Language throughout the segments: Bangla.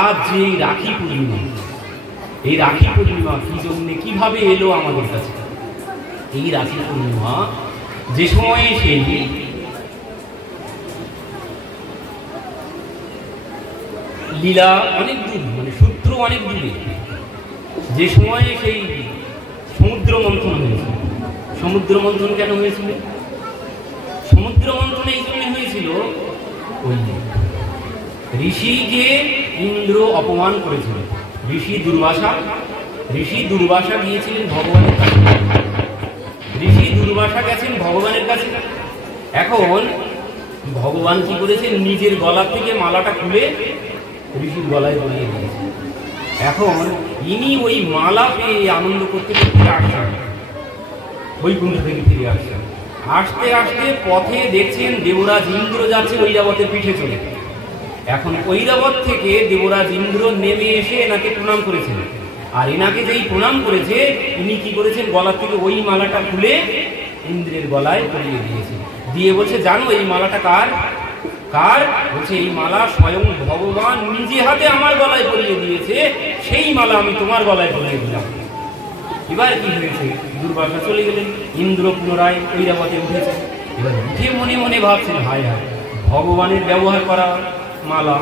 আজ যে রাখি পূর্ণিমা, এই রাখি পূর্ণিমা কি জন্যে কিভাবে এলো আমাদের কাছে? এই রাখি পূর্ণিমা যে সময়ে সেই লীলা অনেক দূর, মানে সূত্র অনেক দূরে, যে সময়ে সেই সমুদ্র মন্থন হয়েছিল। সমুদ্র মন্থন কেন হয়েছিল? সমুদ্র মন্থন এই জন্য হয়েছিল, ওই ঋষিকে ইন্দ্র অপমান করেছিল। ঋষি দুর্বাসা গিয়েছিলেন ভগবানের কাছে। ঋষি দুর্বাসা গেছেন ভগবানের কাছে। এখন ভগবান কি করেছেন, নিজের গলা থেকে মালাটা খুলে ঋষির গলায় পরিয়ে দিয়েছেন। এখন ইনি ওই মালা পেয়ে আনন্দ করতে করতে আসছেন, বৈকুণ্ঠ থেকে ফিরে আসছেন। আসতে আসতে পথে দেখছেন দেবরাজ ইন্দ্র যাচ্ছে ঐরাবতের পিঠে চলে। এখন ঐরাবত থেকে দেবরাজ ইন্দ্র নেমে এসে এনাকে প্রণাম করেছেন। আর এনাকে যেই প্রণাম করেছে, ইনি কি করেছেন, গলা থেকে ওই মালাটা খুলে ইন্দ্রের গলায় পরিয়ে দিয়েছে। দিয়ে বলছে, জানো এই মালাটা কার? কার? বলছে, এই মালা স্বয়ং ভগবান নিজে হাতে আমার গলায় পরিয়ে দিয়েছে, সেই মালা আমি তোমার গলায় পরিয়ে দিলাম। এবার কি হয়েছে, দুর্বাসা চলে গেলেন, ইন্দ্র পুনরায় ঐরাবতে উঠেছে। এবার উঠে মনে মনে ভাবছেন, হায় হায়, ভগবানের ব্যবহার করা মালা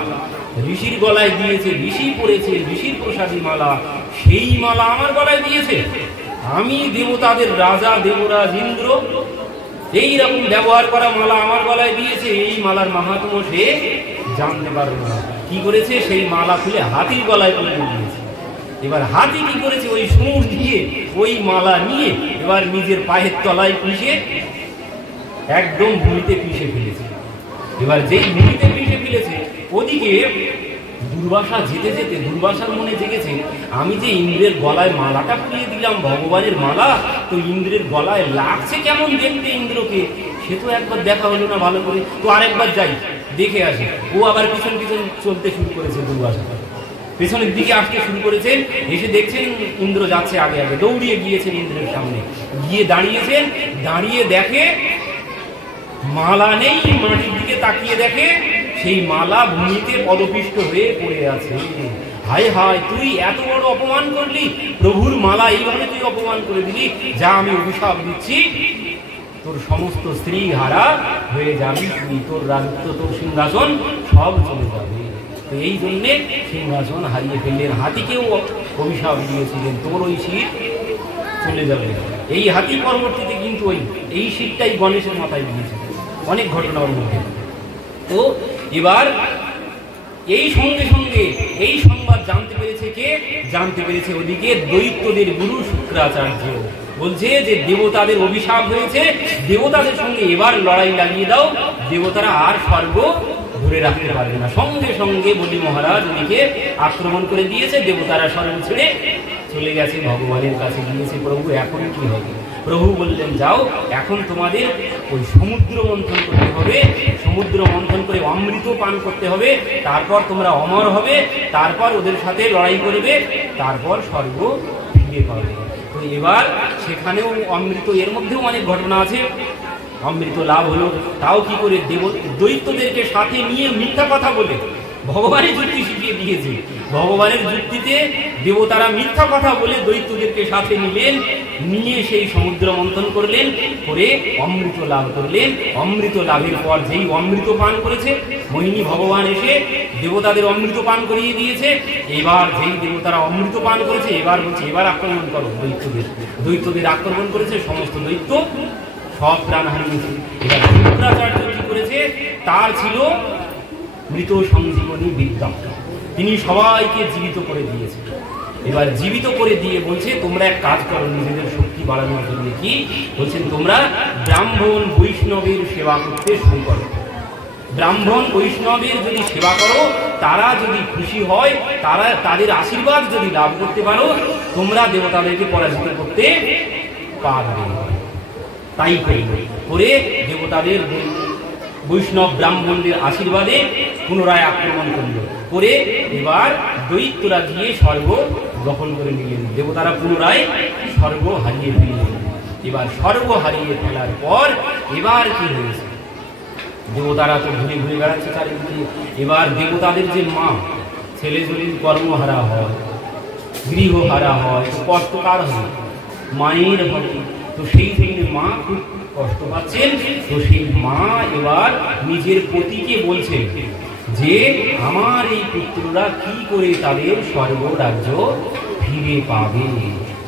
ঋষির গলায় দিয়েছে, ঋষি পড়েছে, ঋষির প্রসাদী মালা, সেই মালা আমার গলায় দিয়েছে। আমি দেবতাদের রাজা দেবরাজ ইন্দ্র, এইরকম ব্যবহার করা মালা আমার গলায় দিয়েছে, এই মালার মাহাত্ম্য সে জানতে পারবে না। কি করেছে, সেই মালা খুলে হাতির গলায় পরিয়ে দিয়েছে। এবার হাতি কি করেছে, ওই সুর দিয়ে ওই মালা নিয়ে এবার নিজের পায়ের তলায় পিষে একদম ভূমিতে পিষে ফেলেছে। এবার যেই ভূমিতে পিষে ফেলেছে, ওদিকে দুর্বাসা যেতে যেতে দুর্বাসার মনে জেগেছে, আমি যে ইন্দ্রের গলায় মালাটা পরিয়ে দিলাম, ভগবানের মালা, তো ইন্দ্রের গলায় লাগছে কেমন দেখতে ইন্দ্রকে, সে তো একবার দেখা হলো না ভালো করে, তো আরেকবার যাই দেখে আসে। ও আবার পিছন পিছন চলতে শুরু করেছে, দুর্বাসা পেছনের দিকে আসতে শুরু করেছেন। এসে দেখছেন ইন্দ্র যাচ্ছে আগে আগে, দৌড়িয়ে গিয়েছেন ইন্দ্রের সামনে, গিয়ে দাঁড়িয়েছেন। দাঁড়িয়ে দেখে মালা নেই, মাটির দিকে তাকিয়ে দেখে সেই মালা ভূমিতে পদপিষ্ট হয়ে পড়ে আছে। হায় হায়, তুই এত বড় অপমান করলি, প্রভুর মালা এইভাবে তুই অপমান করে দিলি, যা আমি অভিশাপ দিচ্ছি, তোর সমস্ত স্ত্রী হারা হয়ে যাবি তুই, তোর রাজত্ব, তোর সিংহাসন সব চলে যাবে। তো এই জন্যে সিংহাসন হারিয়ে ফেললেন। হাতিকেও অভিশাপ দিয়েছিলেন, তোর ওই শীত চলে যাবে। এই হাতি পরবর্তীতে কিন্তু এই শীতটাই গণেশের মাথায় দিয়েছে, অনেক ঘটনার মধ্যে। তো এবার এই সঙ্গে সঙ্গে এই সংবাদ জানতে পেরেছে কে? জানতে পেরেছে ওদিকে দৈত্যদের গুরু শুক্রাচার্য। বলছে যে দেবতাদের অভিশাপ হয়েছে, দেবতাদের সঙ্গে এবার লড়াই লাগিয়ে দাও, দেবতারা আর স্বর্গ ধরে রাখতে পারবে না। সঙ্গে সঙ্গে বলি মহারাজ ওদিকে আক্রমণ করে দিয়েছে, দেবতারা স্বর্গ ছেড়ে চলে গেছে, ভগবানের কাছে গিয়েছে। প্রভু এখন কি হবে? প্রভু বললেন, যাও, এখন তোমাদের ওই সমুদ্র মন্থন করতে হবে, সমুদ্র মন্থন করে অমৃত পান করতে হবে, তারপর তোমরা অমর হবে, তারপর ওদের সাথে লড়াই করবে, তারপর স্বর্গ ফিরে পাবে। তো এবার সেখানেও অমৃত, এর মধ্যেও অনেক ঘটনা আছে। অমৃত লাভ হলো, তাও কি করে? দৈত্যদেরকে সাথে নিয়ে মিথ্যা কথা বলে ভগবানের যুক্তি শিখিয়ে দিয়েছে। ভগবানের যুক্তিতে দেবতারা মিথ্যা কথা বলে দৈত্যদেরকে সাথে নিলেন, নিয়ে সেই সমুদ্র মন্থন করলেন, করে অমৃত লাভ করলেন। অমৃত লাভের পর যেই অমৃত পান করেছে, মোহিনী ভগবান এসে দেবতাদের অমৃত পান করিয়ে দিয়েছে। এবার যেই দেবতারা অমৃত পান করেছে, এবার বলছে এবার আক্রমণ করো দৈত্যদের। দৈত্যদের আক্রমণ করেছে, সমস্ত দৈত্য সব প্রাণ হারিয়েছে। এবার শুক্রাচার্য কি করেছে? তার ছিল মৃত সঞ্জীবনী বিদ্যা, তিনি সবাইকে জীবিত করে দিয়েছে। এবার জীবিত করে দিয়ে বলছে, তোমরা এক কাজ করো নিজেদের শক্তি বাড়ানোর জন্য। কি বলছেন? তোমরা ব্রাহ্মণ বৈষ্ণবের সেবা করতে শুরু করো। ব্রাহ্মণ বৈষ্ণবের যদি সেবা করো, তারা যদি খুশি হয়, তারা তাদের আশীর্বাদ যদি লাভ করতে পারো, তোমরা দেবতাদেরকে পরাজিত করতে পারবে। তাই করে দেবতাদের বৈষ্ণব ব্রাহ্মণদের আশীর্বাদে পুনরায় আক্রমণ করল, করে এবার দৈত্যরা গিয়ে স্বর্গ দখল করে নিলেন। দেবতারা পুনরায় স্বর্গ হারিয়ে ফেললেন। এবার স্বর্গ হারিয়ে ফেলার পর এবার কি হয়েছে? দেবতারা তো ঘুরে ঘুরে বেড়াচ্ছে চারিদিকে। এবার দেবতাদের যে মা ছেলে যদি কর্মহারা হয়, গৃহহারা হয়, তো কষ্ট কার হবে? মায়ের হবে। তো সেই জন্য মা খুব কষ্ট পাচ্ছেন। তো সেই মা এবার নিজের পতিকে বলছেন যে আমার এই পুত্ররা কি করে তাদের স্বর্গরাজ্য ফিরে পাবে।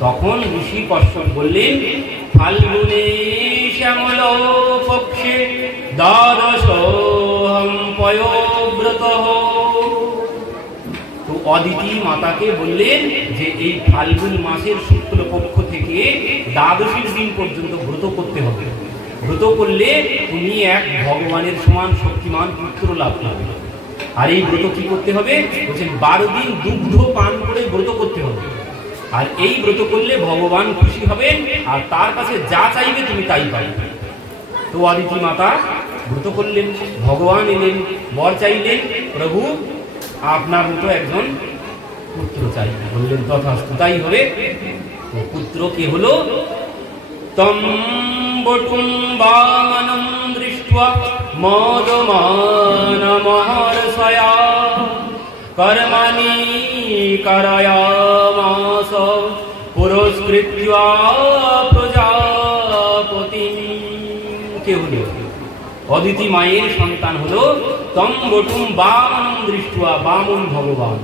তখন ঋষি কশ্যপ বললেন, ফাল্গুনে শ্যামল পক্ষে দ্বাদশোহং পয়োব্রত। তো অদিতি মাতাকে বললেন যে এই ফাল্গুন মাসের শুক্লপক্ষ থেকে দ্বাদশীর দিন পর্যন্ত ব্রত করতে হবে। ব্রত করলে তুমি এক ভগবানের সমান শক্তিমান পুত্র লাভ করবে। আর এই ব্রত কি করতে হবে? বলছেন 12 দিন দুগ্ধ পান করে ব্রত করতে হবে। আর এই ব্রত করলে ভগবান খুশি হবেন, আর তার কাছে যা চাইবে তুমি তাই পাবে। তো অদিতি মাতা ব্রত করলেন, ভগবান এলেন, বর চাইলেন, প্রভু আপনার মতো একজন পুত্র চাই। বললেন তথাস্তু, তাই হবে। তো পুত্র কে হলো? তম বটুম বানম দৃष्ट्वा মোদমানমহর্ষয়া কর্মাণি কারয়ামাস পুরস্কৃত্বা প্রজাপতি। কে হলো? অদিতি মায়ের সন্তান হলো তম বটুম বামন দৃष्ट्वा, বামন ভগবান।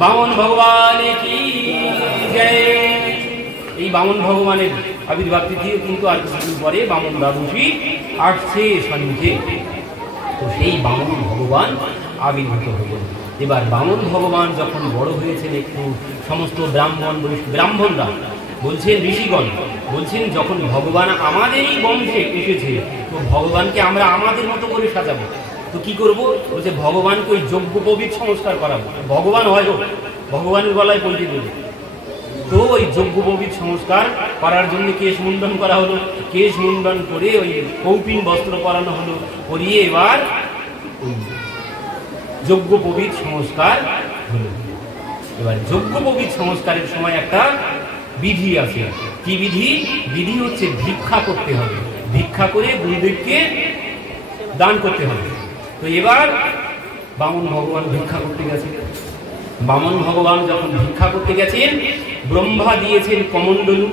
বামন ভগবান কি জয়। এই বামন ভগবানের আবির্ভাব তিথি কিন্তু আর কিছুদিন পরে বামন দ্বাদশী আসছে সন্ধ্যে। তো সেই বামন ভগবান আবির্ভূত হলেন। এবার বামন ভগবান যখন বড় হয়েছেন, একটু সমস্ত ব্রাহ্মণরা বলছেন, ঋষিগণ বলছেন, যখন ভগবান আমাদেরই বংশে এসেছে, তো ভগবানকে আমরা আমাদের মতো করে সাজাবো। তো কি করব? বলছে ভগবানকে ওই যজ্ঞোপবীত সংস্কার করাবো। ভগবান হয় হোক, ভগবানের গলায় পল্টি দেবে। তো ওই যজ্ঞোপবীত সংস্কার করার জন্য কেশ মুন্ডন করা হলো। কেশ মুন্ডন করে ওই কৌপিন বস্ত্র পরানো হলো, পরিয়ে এবার ওই যজ্ঞোপবীত সংস্কার হলো। এবার যজ্ঞোপবীত সংস্কারের সময় একটা বিধি আছে। কি বিধি? বিধি হচ্ছে ভিক্ষা করতে হবে। ভিক্ষা করে গুরুদেবকে দান করতে হবে। তো এবার বামন ভগবান ভিক্ষা করতে গেছেন। বামন ভগবান যখন ভিক্ষা করতে গেছেন, ব্রহ্মা দিয়েছেন কমণ্ডলু,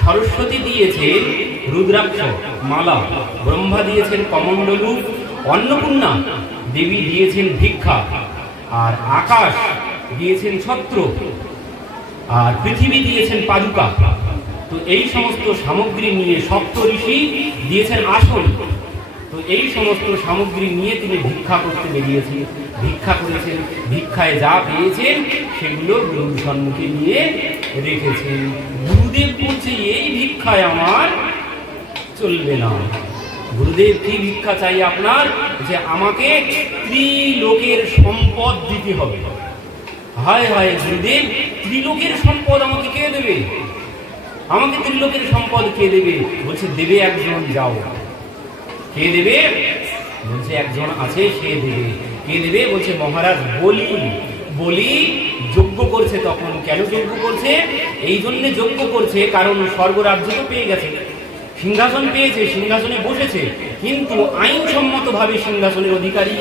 সরস্বতী দিয়েছেন রুদ্রাক্ষ মালা, ব্রহ্মা দিয়েছেন কমণ্ডলু, অন্নপূর্ণা দেবী দিয়েছেন ভিক্ষা, আর আকাশ দিয়েছেন ছত্র, আর পৃথিবী দিয়েছেন পাদুকা। তো এই সমস্ত সামগ্রী নিয়ে সপ্ত ঋষি দিয়েছেন আসন। তো এই সমস্ত সামগ্রী নিয়ে তিনি ভিক্ষা করতে বেরিয়েছেন, ভিক্ষা করেছেন। ভিক্ষায় যা পেয়েছেন সেগুলো গুরুর সম্মুখে নিয়ে রেখেছেন। গুরুদেব বলছে এই ভিক্ষায় আমার চলবে না। গুরুদেব কি ভিক্ষা চাই আপনার? যে আমাকে ত্রিলোকের সম্পদ দিতে হবে। হায় হায় গুরুদেব, ত্রিলোকের সম্পদ আমাকে কে দেবে? আমাকে ত্রিলোকের সম্পদ কে দেবে? বলছে দেবে একজন, যাও। কে দেবে? বলছে একজন আছে, সে দেবে। কে দেবে? বলছে মহারাজ বলি। বলি যজ্ঞ করছে। তখন কেন যজ্ঞ করছে? এই জন্য যজ্ঞ করছে কারণ স্বর্গরাজ্য তো পেয়ে গেছে, সিংহাসন পেয়েছে, সিংহাসনে বসেছে, কিন্তু আইনসম্মত ভাবে সিংহাসনের অধিকারী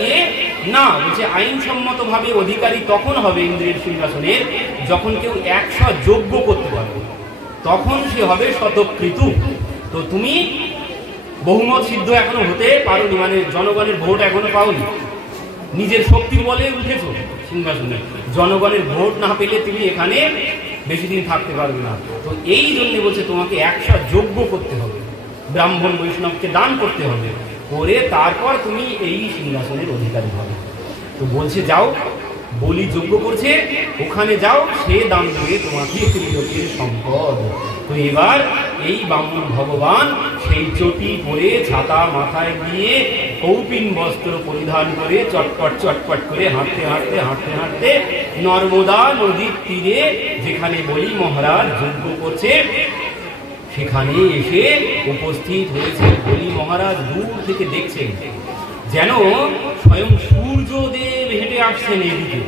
না। বলছে আইনসম্মত ভাবে অধিকারী তখন হবে ইন্দ্রের সিংহাসনের যখন কেউ 100 যজ্ঞ করতে পারবে, তখন সে হবে শতকৃতু। তো তুমি বহুমত সিদ্ধ এখনো হতে পারোনি, মানে জনগণের ভোট এখনো পাওনি। নিজের শক্তির বলে উঠেছো সিংহাসনে, জনগণের ভোট না পেলে তুমি এখানে বেশি দিন থাকতে পারবে না। তো এই জন্য বলছে তোমাকে 100 যজ্ঞ করতে হবে, ব্রাহ্মণ বৈষ্ণবকে দান করতে হবে, করে তারপর তুমি এই সিংহাসনের অধিকারী হবে। তো বলছে যাও, বলি যজ্ঞ করছে, ওখানে যাও, সে দান দেবে তোমাকে ত্রিলোকের সম্পদ। তো এবার এই বামন ভগবান সেই চটি পরে, ছাতা মাথায় দিয়ে, কৌপিন বস্ত্র পরিধান করে, চটপট চটপট করে হাঁটতে হাঁটতে হাঁটতে হাঁটতে নর্মদা নদীর তীরে, যেখানে বলি মহারাজ যজ্ঞ করছে, সেখানে এসে উপস্থিত হয়েছে। বলি মহারাজ দূর থেকে দেখছেন যেন স্বয়ং সূর্যদেব হেঁটে আসছেন এদিকে।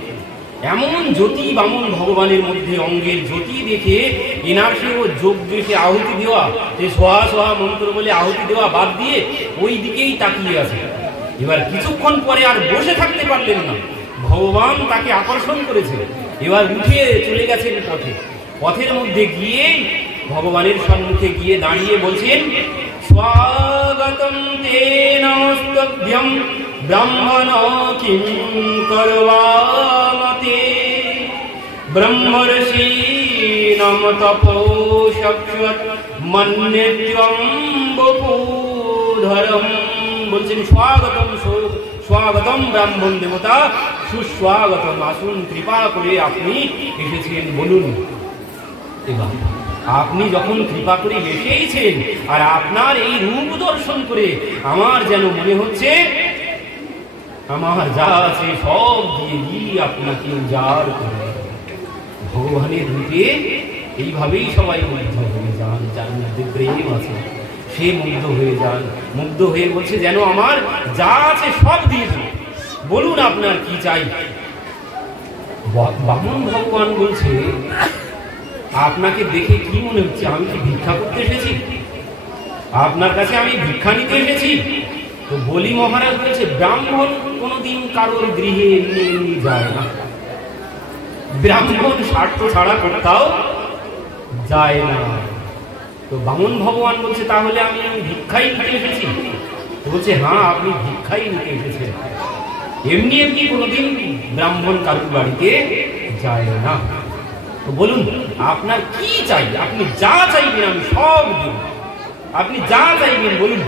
এমন জ্যোতি বামন ভগবানের মধ্যে, অঙ্গের জ্যোতি দেখে এনার সে ও যজ্ঞে সে আহুতি দেওয়া, সে সোহা সোহা মন্ত্র বলে আহুতি দেওয়া বাদ দিয়ে ওই দিকেই তাকিয়ে আছে। এবার কিছুক্ষণ পরে আর বসে থাকতে পারলেন না, ভগবান তাকে আকর্ষণ করেছে। এবার উঠে চলে গেছেন পথে। পথের মধ্যে গিয়ে ভগবানের সম্মুখে গিয়ে দাঁড়িয়ে বলছেন, স্বাগতম তে নমস্তভ্যম ব্রাহ্মণ কিং করবামতে ব্রহ্মর্ষি নম তপোষক্ষৎ মন্যেত্বম বপুধরম। বলছেন স্বাগতম স্বাগতম ব্রাহ্মণ দেবতা, সুস্বাগতম, আসুন, কৃপা করে আপনি এসেছেন, বলুন। এবার আপনি যখন কৃপা করে এসেছেন আর আপনার এই রূপ দর্শন করে আমার যেন মনে হচ্ছে আমার যা আছে সব দিয়ে দিয়ে আপনাকে উজাড় করে। ভগবানের রূপে এইভাবেই সবাই মুগ্ধ হয়ে যান, যার মধ্যে প্রেম আছে সে মুগ্ধ হয়ে যান। মুগ্ধ হয়ে বলছে যেন আমার যা আছে সব দিয়ে দিন, বলুন আপনার কি চাই। বামন ভগবান বলছে, আপনাকে দেখে কি মনে হচ্ছে? আমি কি ভিক্ষা করতে এসেছি? আপনার কাছে আমি ভিক্ষা নিতে এসেছি? তো বলি মহারাজ বলছে, ব্রাহ্মণ কোনোদিন কারোর গৃহে এমনি যায় না, ব্রাহ্মণ স্বার্থ ছাড়া কোথাও যায় না। তো বামন ভগবান বলছে, তাহলে আমি ভিক্ষাই নিতে এসেছি? বলছে, হ্যাঁ, আপনি ভিক্ষাই নিতে এসেছেন, এমনি এমনি কোনোদিন ব্রাহ্মণ কারোর বাড়িতে যায় না। তো বলুন আপনার কি চাই? আপনি যা চাইবেন আমি সব দেব, আপনি যা চাইবেন বলুন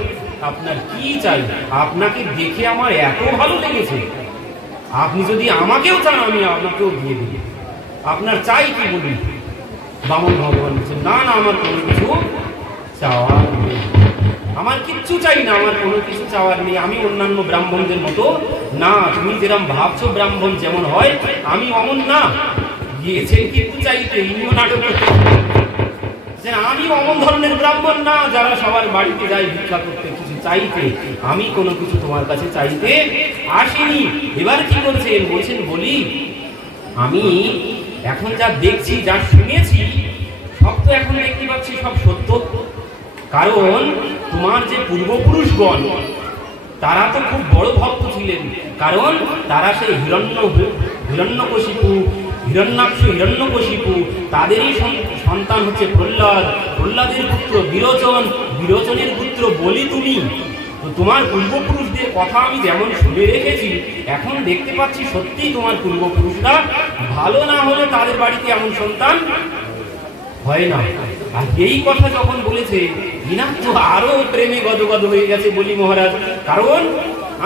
আপনার কি চাই। আপনাকে দেখে আমার এত ভালো লেগেছে, আপনি যদি আমাকেও চান আমি আপনাকেও দিয়ে দেব, আপনার চাই কি বলুন। বামন ভগবান বলছে, না না, আমার কোনো কিছু চাওয়ার নেই, আমার কিচ্ছু চাই না, আমার কোনো কিছু চাওয়ার নেই, আমি অন্যান্য ব্রাহ্মণদের মতো না। তুমি যেরকম ভাবছো ব্রাহ্মণ যেমন হয় আমি অমন না। গিয়েছেন কিন্তু চাইতে, ইন্দ্র নাটক আমি অমন ধরনের ব্রাহ্মণ না যারা সবার বাড়িতে যায় ভিক্ষা করতে, কিছু চাইতে। আমি কোনো কিছু তোমার কাছে চাইতে আসিনি। এবার কি করছেন? বলছেন, বলি আমি এখন যা দেখছি, যা শুনেছি, সব তো এখন দেখতে পাচ্ছি সব সত্য। কারণ তোমার যে পূর্বপুরুষগণ তারা তো খুব বড় ভক্ত ছিলেন, কারণ তারা সেই হিরণ্যকশিপু, হিরণ্যাক্ষ, হিরণ্যকশিপু, তাদেরই সন্তান হচ্ছে প্রহ্লাদ, প্রহ্লাদের পুত্র বিরোচন, বিরোচনের পুত্র বলি তুমি। তো তোমার পূর্বপুরুষদের কথা আমি যেমন শুনে রেখেছি, এখন দেখতে পাচ্ছি সত্যি তোমার পূর্বপুরুষরা ভালো না হলে তাদের বাড়িতে এমন সন্তান হয় না। আর এই কথা যখন বলেছে, বিনাক তো আরো প্রেমে গদগদ হয়ে গেছে বলি মহারাজ, কারণ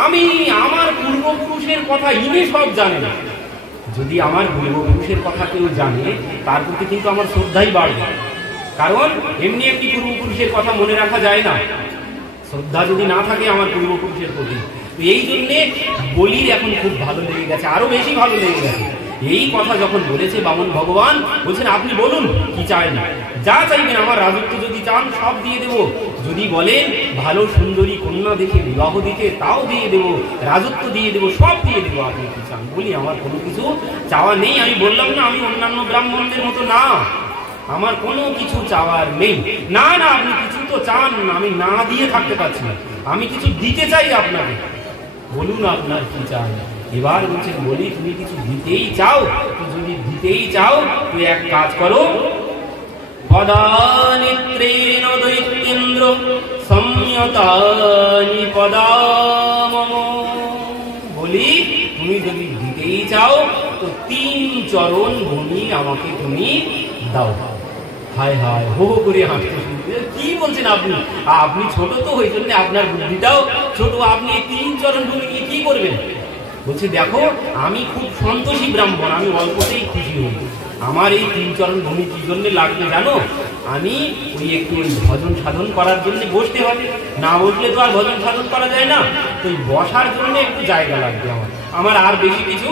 আমি আমার পূর্বপুরুষের কথা ইনি সব জানেন। যদি আমার পূর্বপুরুষের কথা কেউ জানে তার প্রতি কিন্তু আমার শ্রদ্ধাই বাড়বে, কারণ এমনি এমনি পূর্বপুরুষের কথা মনে রাখা যায় না, শ্রদ্ধা যদি না থাকে আমার পূর্বপুরুষের প্রতি। তো এই জন্যে বলির এখন খুব ভালো লেগে গেছে, আরো বেশি ভালো লেগে গেছে। এই কথা যখন বলেছে বামন ভগবান বলছেন, আপনি বলুন কি চান, যা চাইবেন, আমার রাজত্ব যদি চান সব দিয়ে দেব, যদি বলেন ভালো সুন্দরী কন্যা দেখে বিবাহ দিতে তাও দিয়ে দেব, রাজত্ব দিয়ে দেব, সব দিয়ে দেবো, আপনি কি চান। বলি আমার কোনো কিছু চাওয়া নেই, আমি বললাম না আমি অন্যান্য ব্রাহ্মণদের মতো না, আমার কোনো কিছু চাওয়ার নেই। না না, আপনি কিছু তো চান, আমি না দিয়ে থাকতে পারছি না, আমি কিছু দিতে চাই আপনাকে, বলুন আপনার কি চাই। এবার বলছেন, বলি তুমি কিছু দিতেই চাও, তো যদি দিতেই চাও তুই এক কাজ করো, পদানিত্রেণ দৈত্যেন্দ্র সংয়তানি পদামম। বলি তুমি যদি দিতেই চাও তো 3 চরণ ভূমি আমাকে তুমি দাও। হায় হায়, হো হো করে হাসতে শুনতে, কি বলছেন আপনি? আপনি ছোট তো, ওই জন্য আপনার বুদ্ধিটাও ছোট, আপনি এই 3 চরণ ভূমি নিয়ে কি করবেন? বলছে, দেখো আমি খুব সন্তোষী ব্রাহ্মণ, আমি অল্পতেই খুশি হই, আমার এই 3 চরণ ভূমি কি জন্য লাগবে জানো? আমি একটু ভজন সাধন করার জন্য বসতে হবে, না বসলে তো আর ভজন সাধন করা যায় না, তো বসার জন্য একটু জায়গা লাগবে আমার আর বেশি কিছু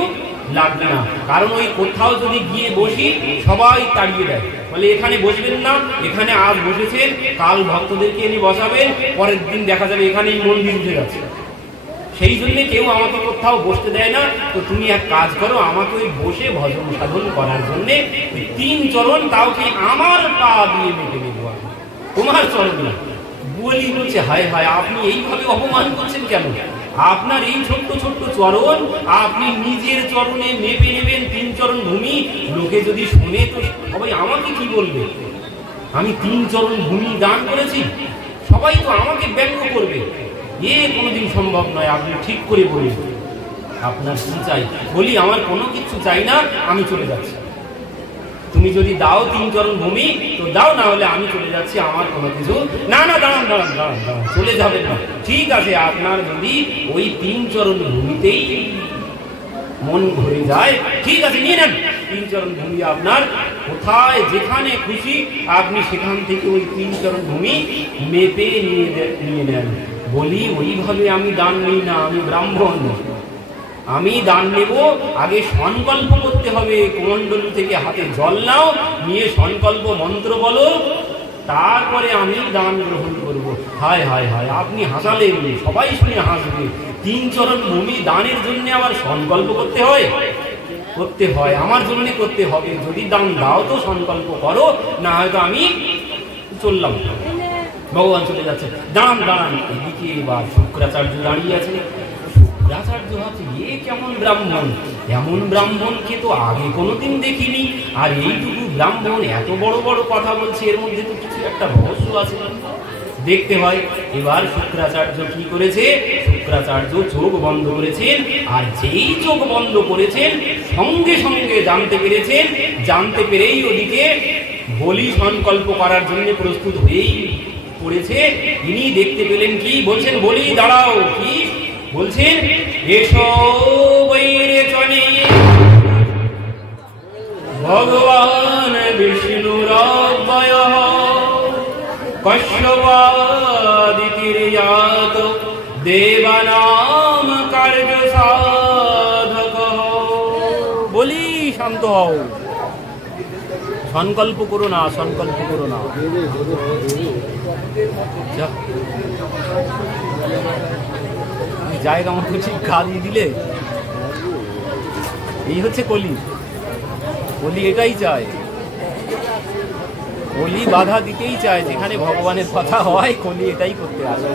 লাগবে না। কারণ ওই কোথাও যদি গিয়ে বসি সবাই তাড়িয়ে দেয়, বলে এখানে বসবেন না, এখানে আজ বসেছেন, কাল ভক্তদেরকে এনে বসাবেন, পরের দিন দেখা যাবে এখানেই মন্দির উঠে যাচ্ছে, সেই জন্য কেউ আমাকে কোথাও বসতে দেয় না। তো তুমি এক কাজ করো, আমাকে ওই বসে ভজন সাধন করার জন্য 3 চরণ, তাও কি আমার পা দিয়ে মেটে নেব, তোমার চরণ না। বলি বলছে, হায় হায়, আপনি এইভাবে অপমান করছেন কেন? আপনার এই ছোট্ট ছোট্ট চরণ আপনি নিজের চরণে মেপে নেবেন 3 চরণ ভূমি। লোকে যদি শুনে তো সবাই আমাকে কি বলবে, আমি 3 চরণ ভূমি দান করেছি, সবাই তো আমাকে ব্যঙ্গ করবে। এ কোনোদিন সম্ভব নয়। আপনি ঠিক করে বলুন আপনার কি চাই। বলি আমার কোনো কিছু চাই না, আমি চলে যাচ্ছি। তুমি যদি দাও 3 চরণ ভূমি তো দাও, না হলে আমি চলে যাচ্ছি, আমার কোনো কিছু না। না দাঁড়ান দাঁড়ান দাঁড়ান দাঁড়ান, চলে যাবেন না। ঠিক আছে, আপনার যদি ওই 3 চরণ ভূমিতেই মন ভরে যায়, ঠিক আছে নিয়ে নেন 3 চরণ ভূমি। আপনার কোথায় যেখানে খুশি আপনি সেখান থেকে ওই 3 চরণ ভূমি মেপে নিয়ে নেন। বলি ওইভাবে আমি দান নিই না, আমি ব্রাহ্মণ। আমি দান নেব, আগে সংকল্প করতে হবে। কুমণ্ডলু থেকে হাতে জল নাও, নিয়ে সংকল্প মন্ত্র বলো, তারপরে আমি দান গ্রহণ করব। হায় হায় হায়, আপনি হাসালেন, সবাই শুনে হাসবে। 3 চরণ ভূমি দানের জন্য আবার সংকল্প করতে হয়? করতে হয়, আমার জন্য করতে হবে। যদি দান দাও তো সংকল্প করো, না হয়তো আমি চললাম। ভগবান চলে যাচ্ছে। দাঁড়ান দাঁড়ান, এদিকে এবার শুক্রাচার্য দাঁড়িয়ে আছে। শুক্রাচার্য ভাবছে এ কেমন ব্রাহ্মণ, এমন ব্রাহ্মণকে তো আগে কোনোদিন দেখিনি। আর এইটুকু ব্রাহ্মণ এত বড় বড় কথা বলছে, এর মধ্যে তো কিছু একটা রহস্য আছে, দেখতে হয়। এবার শুক্রাচার্য কি করেছে, শুক্রাচার্য চোখ বন্ধ করেছেন। আর যেই চোখ বন্ধ করেছেন সঙ্গে সঙ্গে জানতে পেরেই ওদিকে বলি সংকল্প করার জন্য প্রস্তুত হয়েই পড়েছে। ইনি দেখতে পেলেন কি বলছেন, বলি দাঁড়াও, কি বলছেন, এসো বৈরেচনে ভগবান বিষ্ণুর অব্যয়ঃ কশ্যপাদিতির্যাত দেবানাম কার্য সাধকঃ। বলি শান্ত হও, সংকল্প করো না, সংকল্প করো না। জায়গা মতো ঠিক গালি দিলে, এই হচ্ছে কলি। কলি এটাই চায়, কলি বাধা দিতেই চায়। যেখানে ভগবানের কথা হয় কলি এটাই করতে আসে।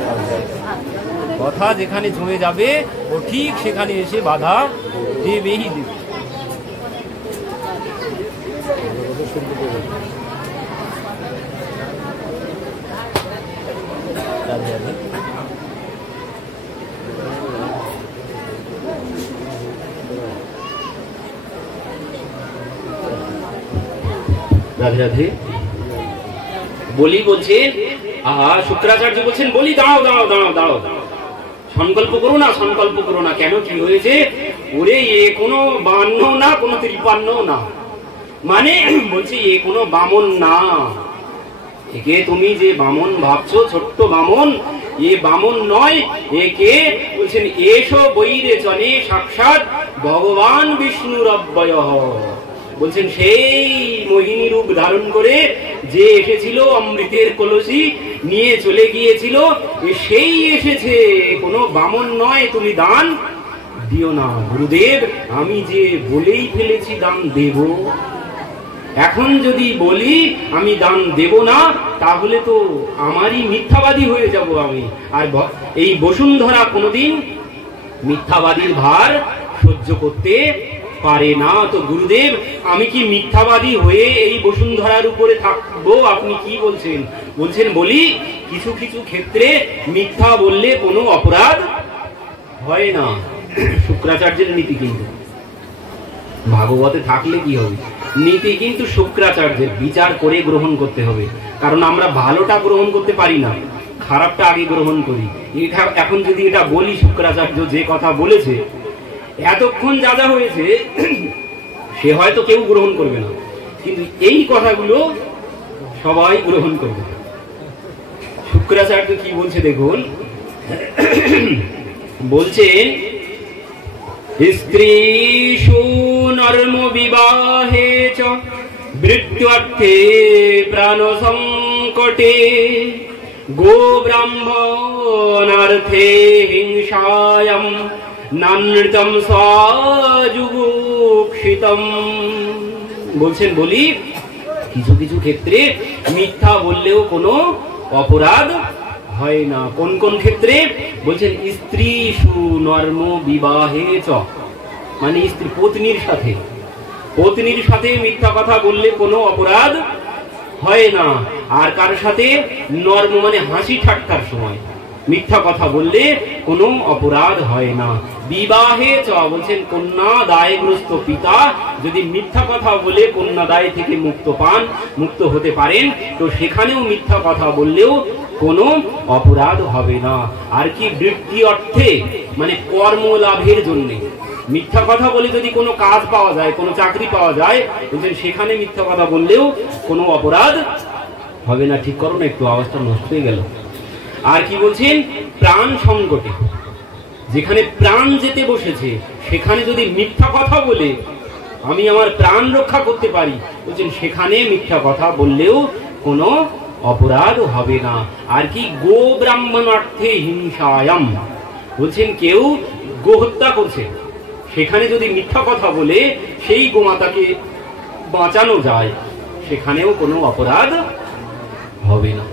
কথা যেখানে জমে যাবে ও ঠিক সেখানে এসে বাধা দেবেই দেবে। রাধে রাধে। বলি বলছেন, শুক্রাচার্য বলছেন, বলি দাঁড়াও দাঁড়াও দাঁড়াও দাঁড়াও, সংকল্প করো না, সংকল্প করো না। কেন, কি হয়েছে? ওরে এ কোনো 52 না, কোনো 53 না, মানে বলছি এ কোনো বামন না। একে তুমি যে বামন ভাবছো, ছোট্ট বামন, এ বামন নয়। একে বলছেন এসো বৈরেচনে সাক্ষাৎ ভগবান বিষ্ণুর অব্যয়ঃ। বলছেন সেই মোহিনী রূপ ধারণ করে যে এসেছিল, অমৃতের কলসি নিয়ে চলে গিয়েছিল, সেই এসেছে, কোনো বামন নয়। তুমি দান দিও না। গুরুদেব আমি যে বলেই ফেলেছি দান দেব, এখন যদি বলি আমি দান দেব না তাহলে তো আমারই মিথ্যাবাদী হয়ে যাব আমি। আর এই বসুন্ধরা কোনোদিন মিথ্যাবাদীর ভার সহ্য করতে পারে না। তো গুরুদেব আমি কি মিথ্যাবাদী হয়ে এই বসুন্ধরার উপরে থাকবো? আপনি কি বলছেন? বলছেন বলি কিছু কিছু ক্ষেত্রে মিথ্যা বললে কোনো অপরাধ হয় না। শুক্রাচার্যের নীতি কিন্তু ভাগবতে থাকলে কি হবে, নীতি কিন্তু শুক্রাচার্যের বিচার করে গ্রহণ করতে হবে। কারণ আমরা ভালোটা গ্রহণ করতে পারি না, খারাপটা আগে গ্রহণ করি। এটা এখন যদি এটা বলি, শুক্রাচার্য যে কথা বলেছে এতক্ষণ যা যা হয়েছে সে হয়তো কেউ গ্রহণ করবে না, কিন্তু এই কথাগুলো সবাই গ্রহণ করবে। শুক্রাচার্য কি বলছে দেখুন, বলছেন স্ত্রীষু নর্ম বিবাহে চ মৃত্যুর্থে প্রাণ সংকটে গো ব্রাহ্মণার্থে হিংসায়াম নানৃতম সযুগুক্ষিতম। বলছেন বলি কিছু কিছু ক্ষেত্রে মিথ্যা বললেও কোনো অপরাধ হয় না। কোন কোন ক্ষেত্রে বলছেন? স্ত্রী সুনর্ম বিবাহে চ, মানে স্ত্রী পত্নীর সাথে মিথ্যা কথা বললে কোনো অপরাধ হয় না। আর কার সাথে? নর্ম মানে হাসি ঠাট্টার সময় মিথ্যা কথা বললে কোনো অপরাধ হয় না। বিবাহে চ বলছেন কন্যা দায়গ্রস্ত পিতা যদি মিথ্যা কথা বলে কন্যা দায় থেকে মুক্ত হতে পারেন, তো সেখানেও মিথ্যা কথা বললেও কোনো অপরাধ হবে না। আর কি? বৃত্তি অর্থে মানে কর্ম লাভের জন্য মিথ্যা কথা বলে যদি কোনো কাজ পাওয়া যায়, কোনো চাকরি পাওয়া যায়, বলছেন সেখানে মিথ্যা কথা বললেও কোনো অপরাধ হবে না। ঠিক করো না, একটু আওয়াজটা নষ্ট হয়ে গেল। আর কি বলছেন? প্রাণ সংকটে, যেখানে প্রাণ যেতে বসেছে সেখানে যদি মিথ্যা কথা বলে আমি আমার প্রাণ রক্ষা করতে পারি, বলছেন সেখানে মিথ্যা কথা বললেও কোনো অপরাধ হবে না। আর কি? গো ব্রাহ্মণার্থে হিংসায়াম, বলছেন কেউ গো হত্যা করছে, সেখানে যদি মিথ্যা কথা বলে সেই গোমাতাকে বাঁচানো যায়, সেখানেও কোনো অপরাধ হবে না।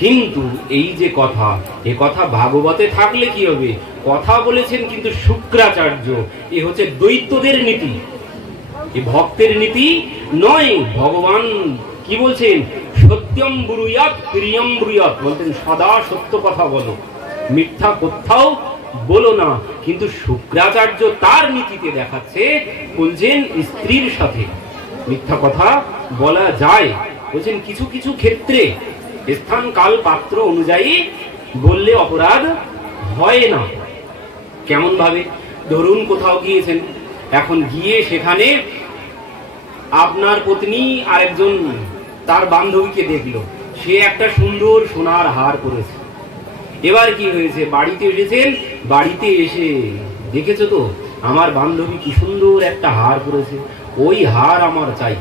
কিন্তু এই যে কথা, এ কথা ভাগবতে থাকলে কি হবে? কথা বলেছেন কিন্তু শুক্রাচার্য, এ হচ্ছে দৈত্যদের নীতি, এ ভক্তের নীতি নয়। ভগবান কি বলছেন? সত্যম ব্রুয়াৎ প্রিয়ম ব্রুয়াৎ, বলতেন সদা সত্য কথা বলো, মিথ্যা কোথাও বলো না। কিন্তু শুক্রাচার্য তার নীতিতে দেখাচ্ছে, বলছেন স্ত্রীর সাথে মিথ্যা কথা বলা যায়, বলছেন কিছু কিছু ক্ষেত্রে স্থান কাল পাত্র অনুযায়ী বললে অপরাধ হয় না। কেমন ভাবে? ধরুন কোথাও গিয়েছেন, এখন গিয়ে সেখানে আপনার পত্নী আরেকজন তার বান্ধবীকে দেখলো, সে একটা সুন্দর সোনার হার পরেছে। এবার কি হয়েছে? বাড়িতে এসেছেন, বাড়িতে এসে দেখেছো তো আমার বান্ধবী কি সুন্দর একটা হার পরেছে, ওই হার আমার চাই।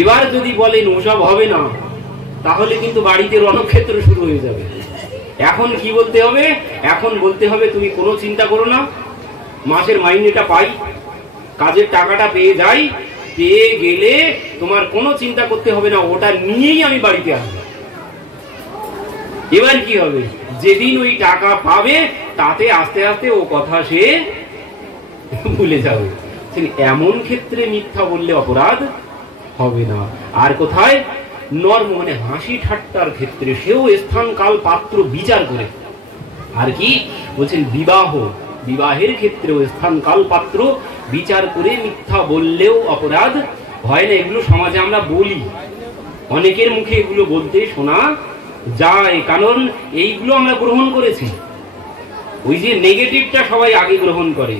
এবার যদি বলেন ওসব হবে না, তাহলে কিন্তু বাড়িতে রণক্ষেত্র শুরু হয়ে যাবে। এখন কি বলতে হবে? এখন বলতে হবে তুমি কোনো চিন্তা করো না, মাসের মাইনেটা পাই, কাজের টাকাটা পেয়ে যাই, পেয়ে গেলে তোমার কোনো চিন্তা করতে হবে না, ওটা নিয়েই আমি বাড়িতে আসবো। এবার কি হবে? যেদিন ওই টাকা পাবে তাতে আস্তে আস্তে ও কথা সে ভুলে যাবে। এমন ক্ষেত্রে মিথ্যা বললে অপরাধ হবে না। আর কোথায়? নর্ম মানে হাসি ঠাট্টার ক্ষেত্রে, সেও স্থান কাল পাত্র বিচার করে। আর কি বলছেন? বিবাহের ক্ষেত্রেও স্থান কাল পাত্র বিচার করে মিথ্যা বললেও অপরাধ হয় না। এগুলো সমাজে আমরা বলি, অনেকের মুখে এগুলো বলতে শোনা যায়, কারণ এইগুলো আমরা গ্রহণ করেছি। ওই যে নেগেটিভটা সবাই আগে গ্রহণ করে,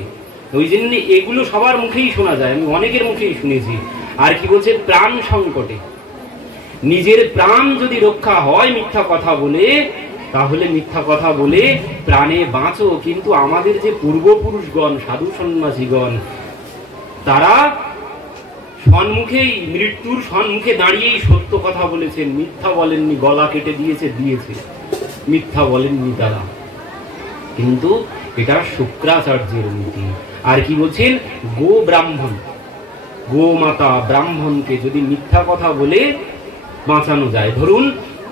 ওই জন্য এগুলো সবার মুখেই শোনা যায়, আমি অনেকের মুখেই শুনেছি। আর কি বলছে? প্রাণ সংকটে, নিজের প্রাণ যদি রক্ষা হয় মিথ্যা কথা বলে, তাহলে মিথ্যা কথা বলে প্রাণে বাঁচো। কিন্তু আমাদের যে পূর্বপুরুষগণ, সাধু সন্ন্যাসীগণ, তারা মৃত্যুর সম্মুখে দাঁড়িয়েই সত্য কথা বলেছেন, মিথ্যা বলেননি। গলা কেটে দিয়েছে, মিথ্যা বলেননি তারা। কিন্তু এটা শুক্রাচার্যের নীতি। আর কি বলছেন? গো ব্রাহ্মণ, গোমাতা ব্রাহ্মণকে যদি মিথ্যা কথা বলে বাঁচানো যায়, ধরুন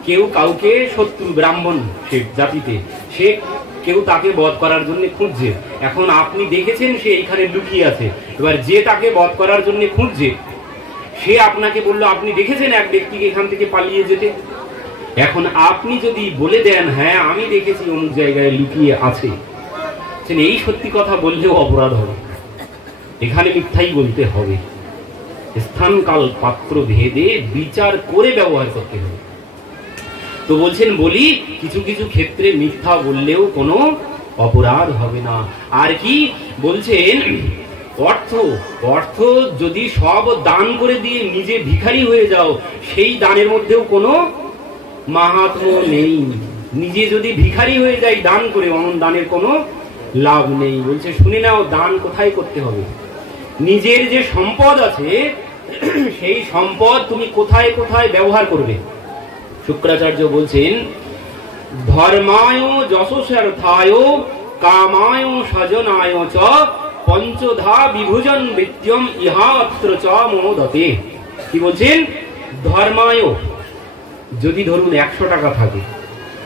কেউ কাউকে শত্রু, ব্রাহ্মণ সে জাতিতে, সে কেউ তাকে বধ করার জন্য খুঁজছে, এখন আপনি দেখেছেন সে এইখানে লুকিয়ে আছে, এবার যে তাকে বধ করার জন্য খুঁজছে সে আপনাকে বললো আপনি দেখেছেন এক ব্যক্তিকে এখান থেকে পালিয়ে যেতে, এখন আপনি যদি বলে দেন হ্যাঁ আমি দেখেছি অমুক জায়গায় লুকিয়ে আছে, এই সত্যি কথা বললেও অপরাধ হবে, এখানে মিথ্যাই বলতে হবে। স্থান কাল পাত্র ভেদে বিচার করে ব্যবহার করতে হবে। তো বলছেন বলি কিছু কিছু ক্ষেত্রে মিথ্যা বললেও কোনো অপরাধ হবে না। আর কি বলছেন? অর্থ যদি সব দান করে দিয়ে নিজে ভিখারি হয়ে যাও, সেই দানের মধ্যেও কোনো মাহাত্ম্য নেই। নিজে যদি ভিখারি হয়ে যাই দান করে, অমন দানের কোনো লাভ নেই। বলছে শুনে নাও দান কোথায় করতে হবে। নিজের যে সম্পদ আছে সেই সম্পদ তুমি কোথায় কোথায় ব্যবহার করবে। শুক্রাচার্য বলছেন ধর্মায় যশস্বার্থায় কামায় স্বজনায় চ পঞ্চধা বিভুজন বৃত্ত্যম ইহাত্র চ মোদতে। কি বলছেন? ধর্মায়, যদি ধরুন 100 টাকা থাকে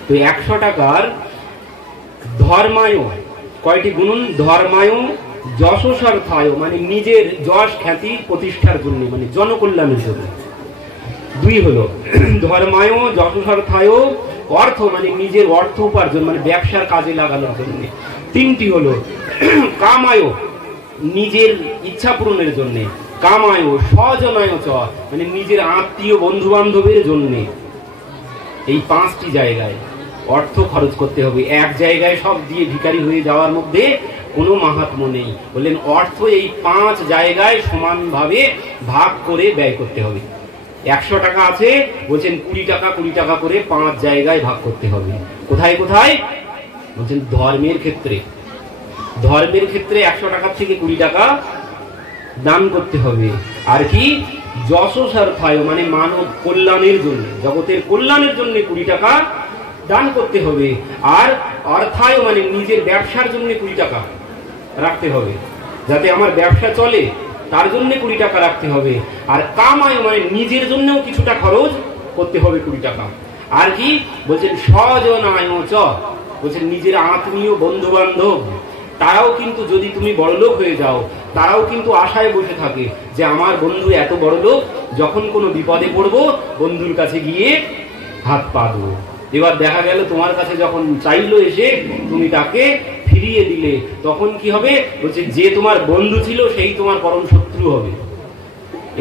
তো 100 টাকার ধর্মায় কয়টি গুণন? ধর্মায় যশস্বার্থায়, মানে নিজের যশ খ্যাতি প্রতিষ্ঠার জন্য, মানে জনকল্যাণের জন্য। 2 হলো ধর্মায় যশস্বার্থায় অর্থ, মানে নিজের অর্থ উপার্জন, মানে ব্যবসার কাজে লাগানোর জন্য। 3টি হলো কামায়, নিজের ইচ্ছা পূরণের জন্য। কামায় স্বজনায় চ, মানে নিজের আত্মীয় বন্ধু বান্ধবের জন্য। এই 5টি জায়গায় অর্থ খরচ করতে হবে। এক জায়গায় সব দিয়ে ভিখারি হয়ে যাওয়ার মধ্যে কোনো মাহাত্ম্য নেই। বললেন অর্থ এই 5 জায়গায় সমানভাবে ভাগ করে ব্যয় করতে হবে। 100 টাকা আছে, বলছেন 20 টাকা 20 টাকা করে 5 জায়গায় ভাগ করতে হবে। কোথায় কোথায়? বলছেন ধর্মের ক্ষেত্রে। ধর্মের ক্ষেত্রে 100 টাকার থেকে 20 টাকা দান করতে হবে। আর কি? যশস্বার্থায়, মানে মানব কল্যাণের জন্য, জগতের কল্যাণের জন্য 20 টাকা দান করতে হবে। আর অর্থায়, মানে নিজের ব্যবসার জন্য 20 টাকা রাখতে হবে, যাতে আমার ব্যবসা চলে, তার জন্য 20 টাকা রাখতে হবে। আর কামায়, মানে নিজের জন্যও কিছুটা খরচ করতে হবে 20 টাকা। আর কি বলছেন? স্বজনায় চ, বলছেন নিজের আত্মীয় বন্ধু বান্ধব, তারাও কিন্তু যদি তুমি বড়লোক হয়ে যাও, তারাও কিন্তু আশায় বসে থাকে যে আমার বন্ধু এত বড় লোক, যখন কোনো বিপদে পড়বো বন্ধুর কাছে গিয়ে হাত পা দেবো। এবার দেখা গেল তোমার কাছে যখন চাইলো এসে, তুমি তাকে ফিরিয়ে দিলে, তখন কি হবে? বলছে যে তোমার বন্ধু ছিল সেই তোমার পরম শত্রু হবে।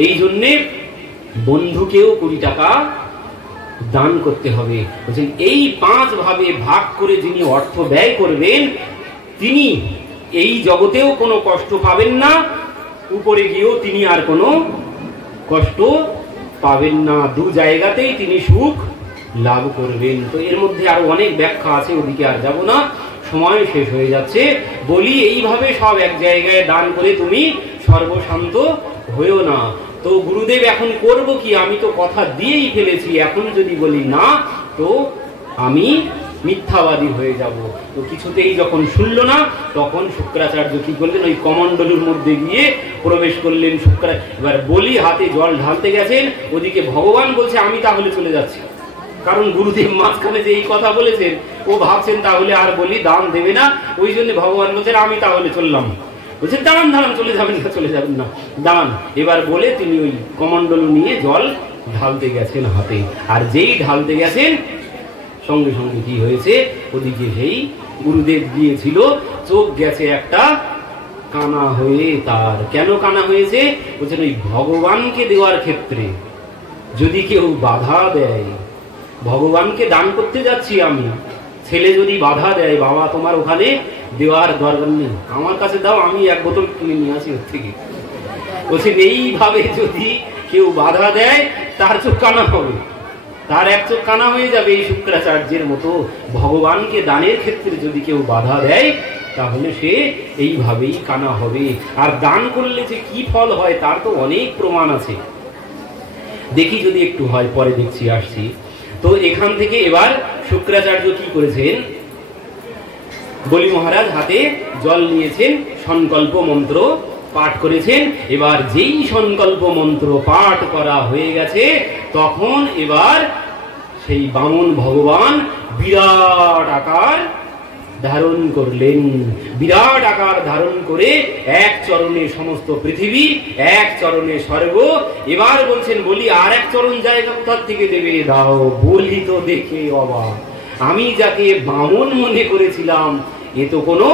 এই জন্যে বন্ধুকেও 20 টাকা দান করতে হবে। বলছেন এই 5 ভাবে ভাগ করে যিনি অর্থ ব্যয় করবেন, তিনি এই জগতেও কোনো কষ্ট পাবেন না, উপরে গিয়েও তিনি আর কোনো কষ্ট পাবেন না। 2 জায়গাতেই তিনি সুখ লাভ করবেন। তো এর মধ্যে আরো অনেক ব্যাখ্যা আছে, ওদিকে আর যাব না, সময় শেষ হয়ে যাচ্ছে। বলি এইভাবে সব এক জায়গায় দান করে তুমি সর্বশান্ত হয়েও না। তো গুরুদেব এখন করব কি? আমি তো কথা দিয়েই ফেলেছি, এখন যদি বলি না তো আমি মিথ্যাবাদী হয়ে যাব। তো কিছুতেই যখন শুনল না, তখন শুক্রাচার্য কি করলেন? ওই কমণ্ডলুর মধ্যে গিয়ে প্রবেশ করলেন। এবার বলি হাতে জল ঢালতে গেছেন, ওদিকে ভগবান বলছে আমি তাহলে চলে যাচ্ছি। কারণ গুরুদেব মাঝখানে যে এই কথা বলেছেন, ও ভাবছেন তাহলে আর বলি দান দেবে না, ওই জন্য ভগবান বলছেন আমি তাহলে চললাম। বলছে দাঁড়ান দাঁড়ান, চলে যাবেন না, চলে যাবেন না, দাঁড়ান। এবার বলে তিনি ওই কমণ্ডলু নিয়ে জল ঢালতে গেছেন হাতে। আর যেই ঢালতে গেছেন, সঙ্গে সঙ্গে কি হয়েছে? ওদিকে সেই গুরুদেব গিয়েছিল, চোখ গেছে একটা কানা হয়ে। তার কেন কানা হয়েছে? বলছেন ওই ভগবানকে দেওয়ার ক্ষেত্রে যদি কেউ বাধা দেয়, ভগবানকে দান করতে যাচ্ছি আমি, ছেলে যদি বাধা দেয়, বাবা তোমার ওখানে দেওয়ার দরকার নেই, আমার কাছে দাও, আমি 1 বোতল কিনে নিয়ে আসি ওর থেকে। বলছেন এইভাবে যদি কেউ বাধা দেয়, তার চোখ কানা হবে, তার 1 চোখ কানা হয়ে যাবে। এই শুক্রাচার্যের মতো ভগবানকে দানের ক্ষেত্রে যদি কেউ বাধা দেয়, তাহলে সে এইভাবেই কানা হবে। আর দান করলে যে কি ফল হয় তার তো অনেক প্রমাণ আছে, দেখি যদি একটু হয়, পরে দেখছি, আসছি। তো এখান থেকে এবার শুক্রাচার্য কি করেছেন? বলি মহারাজ হাতে জল নিয়েছেন, সংকল্প মন্ত্র পাঠ করেছেন। এবার যেই সংকল্প মন্ত্র পাঠ করা হয়ে গেছে, তখন এবার সেই বামন ভগবান বিরাট আকার ধারণ করলেন। বিরাট আকার ধারণ করে 1 চরণে সমস্ত পৃথিবী, 1 চরণে স্বর্গ। এবার বলছেন বলি আর 1 চরণ জায়গা কোথার থেকে দেবে? দাও। বলি তো দেখে অবাক, আমি যাকে বামন মনে করেছিলাম, এ তো কোনো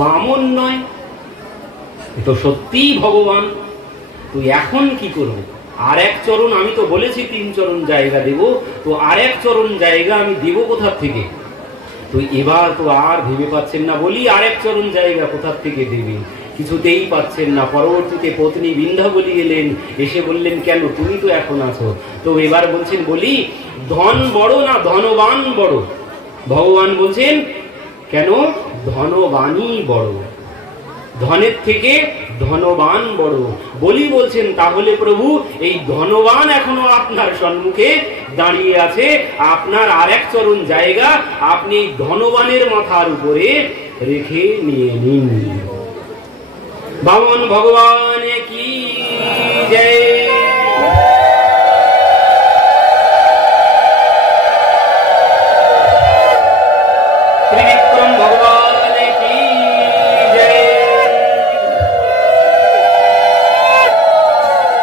বামন নয়, এ তো সত্যিই ভগবান। তো এখন কি করব? আর 1 চরণ, আমি তো বলেছি 3 চরণ জায়গা দেব, তো আর 1 চরণ জায়গা আমি দেব কোথার থেকে? তো এবার তো আর ভেবে পাচ্ছেন না, বলি আর 1 চরণ জায়গা কোথার থেকে দেবে? কিছুতেই পাচ্ছেন না। পরবর্তীতে পত্নী বিন্ধ্যাবলী এলেন, এসে বললেন কেন, তুমি তো এখন আছো। তো এবার বলছেন বলি ধন বড় না ধনবান বড়? ভগবান বলছেন কেন, ধনবানই বড়, ধনের থেকে ধনবান বড়। বলি বলছেন তাহলে প্রভু এই ধনবান এখনো আপনার সম্মুখে দাঁড়িয়ে আছে, আপনার আর 1 চরণ জায়গা আপনি ধনবানের মাথার উপরে রেখে নিয়ে নিন। বামন ভগবান কি জয়।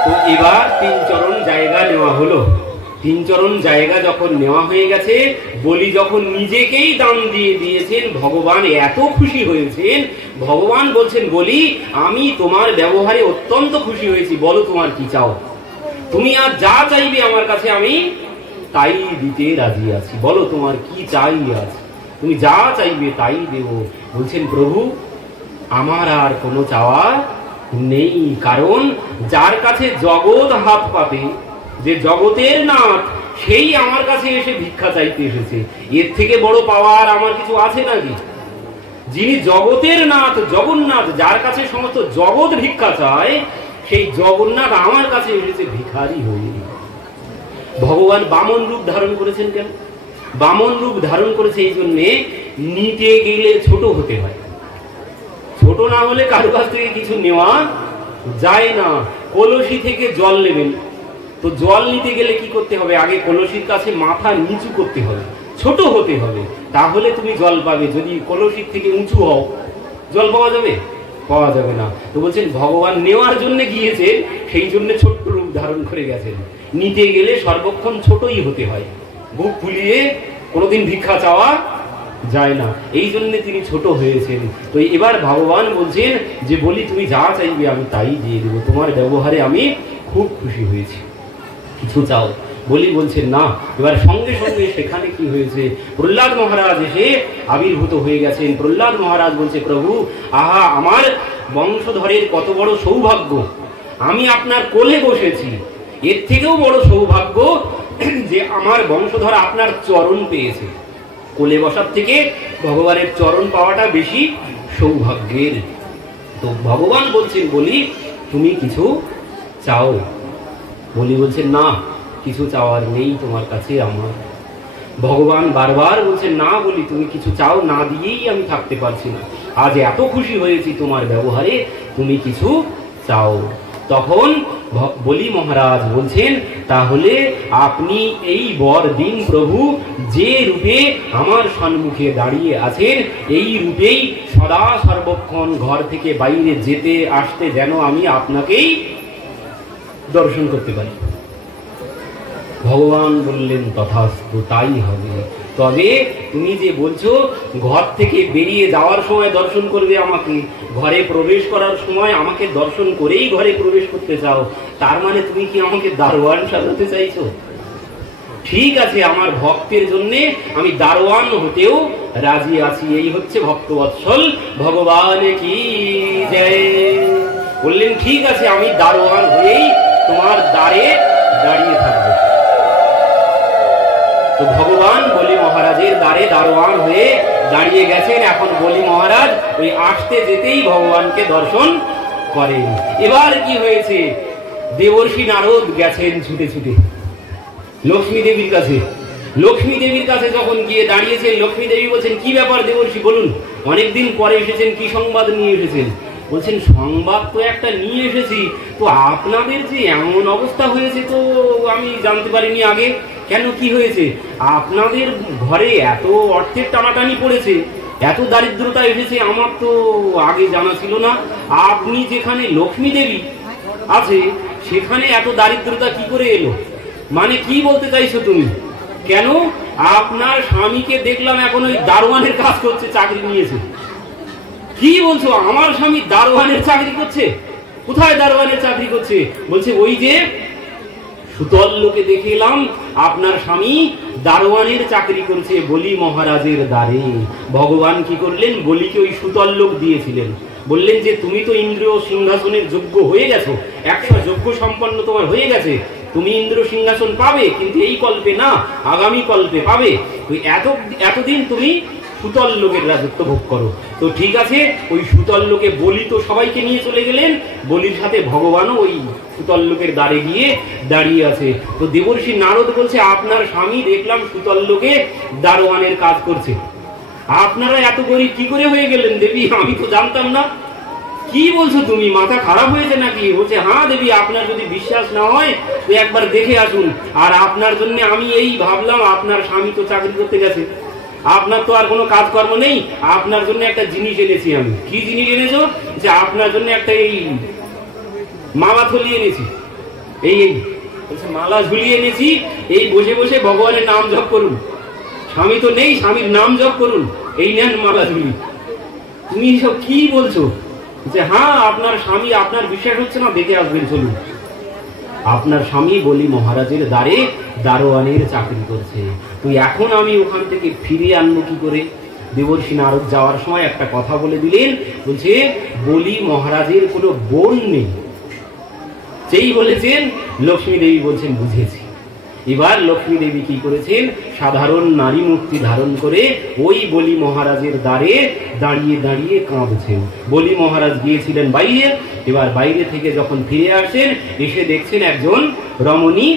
তো এবার 3 চরণ জায়গা নেওয়া হলো। 3 চরণ জায়গা যখন নেওয়া হয়ে গেছে, বলি যখন নিজেকেই দান দিয়ে দিয়েছেন, ভগবান এত খুশি হয়েছেন। ভগবান বলছেন, বলি আমি তোমার ব্যবহারে অত্যন্ত খুশি হয়েছি, বলো তোমার কি চাও। তুমি আর যা চাইবে আমার কাছে আমি তাই দিতে রাজি আছি, বলো তোমার কি চাই আছে, তুমি যা চাইবে তাই দেব। বলছেন, প্রভু আমার আর কোনো চাওয়া নেই, কারণ যার কাছে জগৎ হাত পাতে, যে জগতের নাথ, সেই আমার কাছে এসে ভিক্ষা চাইতে এসেছে। এর থেকে বড় পাওয়ার আমার কিছু আছে নাকি? যিনি জগতের নাথ, জগন্নাথ, যার কাছে সমস্ত জগৎ ভিক্ষা চায়, সেই জগন্নাথ আমার কাছে এসেছে ভিখারি হয়ে। ভগবান বামন রূপ ধারণ করেছেন কেন? বামন রূপ ধারণ করেছে এই জন্যে, নিতে গেলে ছোট হতে হয়। ছোট না হলে কারো কাছ থেকে কিছু নেওয়া যায় না। কলসি থেকে জল নেবেন, তো জল নিতে গেলে কি করতে হবে? আগে কলসির কাছে মাথা নিচু করতে হবে, ছোট হতে হবে, তাহলে তুমি জল পাবে। যদি কলসির থেকে উঁচু হও, জল পাওয়া যাবে? পাওয়া যাবে না। তো বলছেন ভগবান নেওয়ার জন্য গিয়েছেন, সেই জন্য ছোট্ট রূপ ধারণ করে গেছেন। নিতে গেলে সর্বক্ষণ ছোটই হতে হয়, বুক ফুলিয়ে কোনোদিন ভিক্ষা চাওয়া যায় না, এই জন্য তিনি ছোট হয়েছেন। তো এবার ভগবান বলছেন যে, বলি তুমি যা চাইবে আমি তাই দিয়ে দেবো, তোমার ব্যবহারে আমি খুব খুশি হয়েছি, কিছু চাও। বলি বলছেন না। এবার সঙ্গে সঙ্গে সেখানে কি হয়েছে? প্রহ্লাদ মহারাজ এসে আবির্ভূত হয়ে গেছেন। প্রহ্লাদ মহারাজ বলছে, প্রভু আহা, আমার বংশধরের কত বড় সৌভাগ্য, আমি আপনার কোলে বসেছি। এর থেকেও বড় সৌভাগ্য যে আমার বংশধর আপনার চরণ পেয়েছে। কোলে বসার থেকে ভগবানের চরণ পাওয়াটা বেশি সৌভাগ্যের। তো ভগবান বলছেন, বলি তুমি কিছু চাও। বলি বলছেন, না, কিছু চাওয়ার নেই তোমার কাছে আমার। ভগবান বারবার বলছেন, না বলি তুমি কিছু চাও, না দিয়েই আমি থাকতে পারছি না, আজ এত খুশি হয়েছি তোমার ব্যবহারে, তুমি কিছু চাও। তখন বলি মহারাজ বলছেন, তাহলে আপনি এই বর দিন প্রভু, যে রূপে আমার সম্মুখে দাঁড়িয়ে আছেন, এই রূপেই সদা সর্বক্ষণ ঘর থেকে বাইরে যেতে আসতে যেন আমি আপনাকেই দর্শন করতে পারি। ভগবান বললেন, তথাস্তু, তাই হবে। তবে তুমি যে বলছো ঘর থেকে বেরিয়ে যাওয়ার সময় দর্শন করবে আমাকে, ঘরে প্রবেশ করার সময় আমাকে দর্শন করেই ঘরে প্রবেশ করতে চাও, তার মানে তুমি কি আমাকে দারোয়ান সাজাতে চাইছো? ঠিক আছে, আমার ভক্তের জন্য আমি দারোয়ান হতেও রাজি আছি। এই হচ্ছে ভক্তবৎসল ভগবান কি জয়। বললেন, ঠিক আছে, আমি দারোয়ান হয়েই তোমার দ্বারে দাঁড়িয়ে থাকবো। তো ভগবান বলি মহারাজের দ্বারে দারোয়ান হয়ে দাঁড়িয়ে গেছেন। এখন বলি মহারাজ ওই আসতে যেতেই ভগবানকে দর্শন করেন। এবার কি হয়েছে? দেবর্ষি নারদ গেছেন ছুটে ছুটে লক্ষ্মী দেবীর কাছে। লক্ষ্মী দেবীর কাছে যখন গিয়ে দাঁড়িয়েছেন, লক্ষ্মী দেবী বলছেন, কি ব্যাপার দেবর্ষি, বলুন, অনেকদিন পরে এসেছেন, কি সংবাদ নিয়ে এসেছেন? বলছেন, সংবাদ তো একটা নিয়ে এসেছি, তো আপনাদের যে এমন অবস্থা হয়েছে তো আমি জানতে পারিনি আগে। কেন, কি হয়েছে? আপনাদের ঘরে এত অর্থের টানাটানি পড়েছে, এত দারিদ্রতা এসেছে, আমার তো আগে জানা ছিল না। আপনি যেখানে লক্ষ্মী দেবী আছে সেখানে এত দারিদ্রতা কি করে এলো? মানে কি বলতে চাইছো তুমি? কেন, আপনার স্বামীকে দেখলাম এখন ওই দারোয়ানের কাজ করছে, চাকরি নিয়েছে। কি বলছো? আমার স্বামী দারোয়ানের চাকরি করছে? কোথায় দারোয়ানের চাকরি করছে? বলছে, ওই যে সুতল লোকে দেখে এলাম আপনার স্বামী দারোয়ানের চাকরি করছে বলি মহারাজের দ্বারে। ভগবান কি করলেন? বলিকে ওই সুতল লোক দিয়েছিলেন। বললেন যে, তুমি তো ইন্দ্র সিংহাসনের যোগ্য হয়ে গেছো, 100 যোগ্য সম্পন্ন তোমার হয়ে গেছে, তুমি ইন্দ্র সিংহাসন পাবে, কিন্তু এই কল্পে না, আগামী কল্পে পাবে। এতদিন তুমি সুতল লোকের রাজত্ব ভোগ করো। তো ঠিক আছে, ওই সুতল লোকে বলি তো সবাইকে নিয়ে চলে গেলেন, বলির সাথে ভগবানও ওই সুতল লোকের দ্বারে গিয়ে দাঁড়িয়ে আছে। তো দেবর্ষি নারদ বলছে, আপনার স্বামী দেখলাম সুতল লোকে দারোয়ানের কাজ করছে, আপনারা এত গরিব কি করে হয়ে গেলেন দেবী? আমি তো জানতাম না। কি বলছো তুমি, মাথা খারাপ হয়েছে নাকি? বলছে, হ্যাঁ দেবী, আপনার যদি বিশ্বাস না হয় তো একবার দেখে আসুন। আর আপনার জন্য আমি এই ভাবলাম, আপনার স্বামী তো চাকরি করতে গেছে, আপনার তো আর কোনো কাজকর্ম নেই, আপনার জন্য একটা জিনিস এনেছি আমি। কি জিনিস এনেছো? যে আপনার জন্য একটা এই মালা থলি এনেছি। এই এই বলছে মালা ঝুলিয়ে এনেছি, এই বসে বসে ভগবানের নাম জপ করুন। স্বামী তো নেই, স্বামীর নাম জপ করুন, এই নেন মালা ঝুলি। তুমি এসব কি বলছো? যে হ্যাঁ, আপনার স্বামী, আপনার বিশ্বাস হচ্ছে না, দেখে আসবেন, চলুন। আপনার স্বামী বলি মহারাজের দ্বারে দারোয়ানের চাকরি করছে, তুই এখন আমি ওখান থেকে ফিরিয়ে আনবো কি করে? দেবর্ষি নারদ যাওয়ার সময় একটা কথা বলে দিলেন, বলছে বলি মহারাজের কোনো বোন নেই। যেই বলেছেন লক্ষ্মী দেবী বলছেন বুঝেছি। এবার লক্ষ্মী দেবী কি করেছেন, সাধারণ নারী মূর্তি ধারণ করে ওই বলি মহারাজের দ্বারে দাঁড়িয়ে দাঁড়িয়ে কাঁদছেন। বলি মহারাজ গিয়েছিলেন বাইরে, এবার বাইরে থেকে যখন ফিরে আসেন, এসে দেখছেন একজন রমণী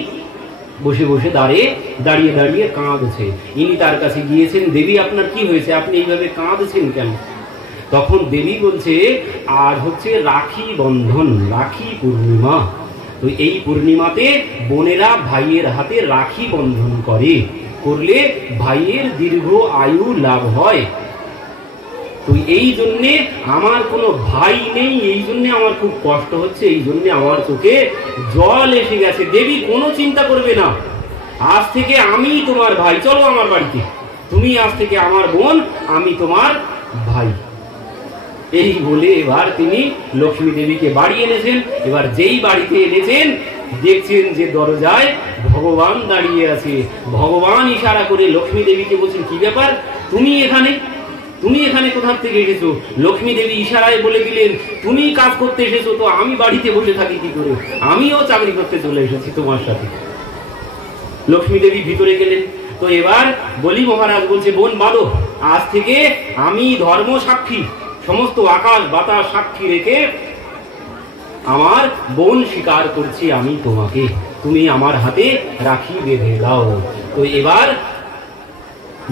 বসে বসে দাঁড়িয়ে দাঁড়িয়ে কাঁদছে। ইনি তার কাছে গিয়েছেন, দেবী আপনার কি হয়েছে, আপনি এইভাবে কাঁদছেন কেন? তখন দেবী বলছে আর হচ্ছে রাখি বন্ধন, রাখি পূর্ণিমা। তো এই পূর্ণিমাতে বোনেরা ভাইয়ের হাতে রাখি বন্ধন করলে ভাইয়ের দীর্ঘ আয়ু লাভ হয়। তো এই জন্যে আমার কোনো ভাই নেই, এই জন্য আমার খুব কষ্ট হচ্ছে, এই জন্য আমার চোখে জল এসে গেছে। দেবী কোনো চিন্তা করবে না, আজ থেকে আমি তোমার ভাই, চলো আমার বাড়িতে, তুমি আজ থেকে আমার বোন, আমি তোমার ভাই। এই বলে এবার তিনি লক্ষ্মী দেবীকে বাড়ি এনেছেন। এবার যেই বাড়িতে এনেছেন, দেখছেন যে দরজায় ভগবান দাঁড়িয়ে আছে। ভগবান ইশারা করে লক্ষ্মী দেবীকে বলছেন, কি ব্যাপার, তুমি এখানে কোথা থেকে এসেছো? লক্ষ্মী দেবী ইশারায় বলে দিলেন, তুমি কাজ করতে এসেছো, তো আমি বাড়িতে বসে থাকি কি করে? আমিও চাকরি করতে চলে এসেছি তোমার সাথে। লক্ষ্মী দেবী ভিতরে গেলেন। তো এবার বলি মহারাজ বলছে, বোন বাঁধো, আজ থেকে আমি ধর্ম সাক্ষী, সমস্ত আকাশ বাতাস সাক্ষী রেখে আমার বোন স্বীকার করছি আমি তোমাকে, তুমি আমার হাতে রাখি বেঁধে দাও। তো এবার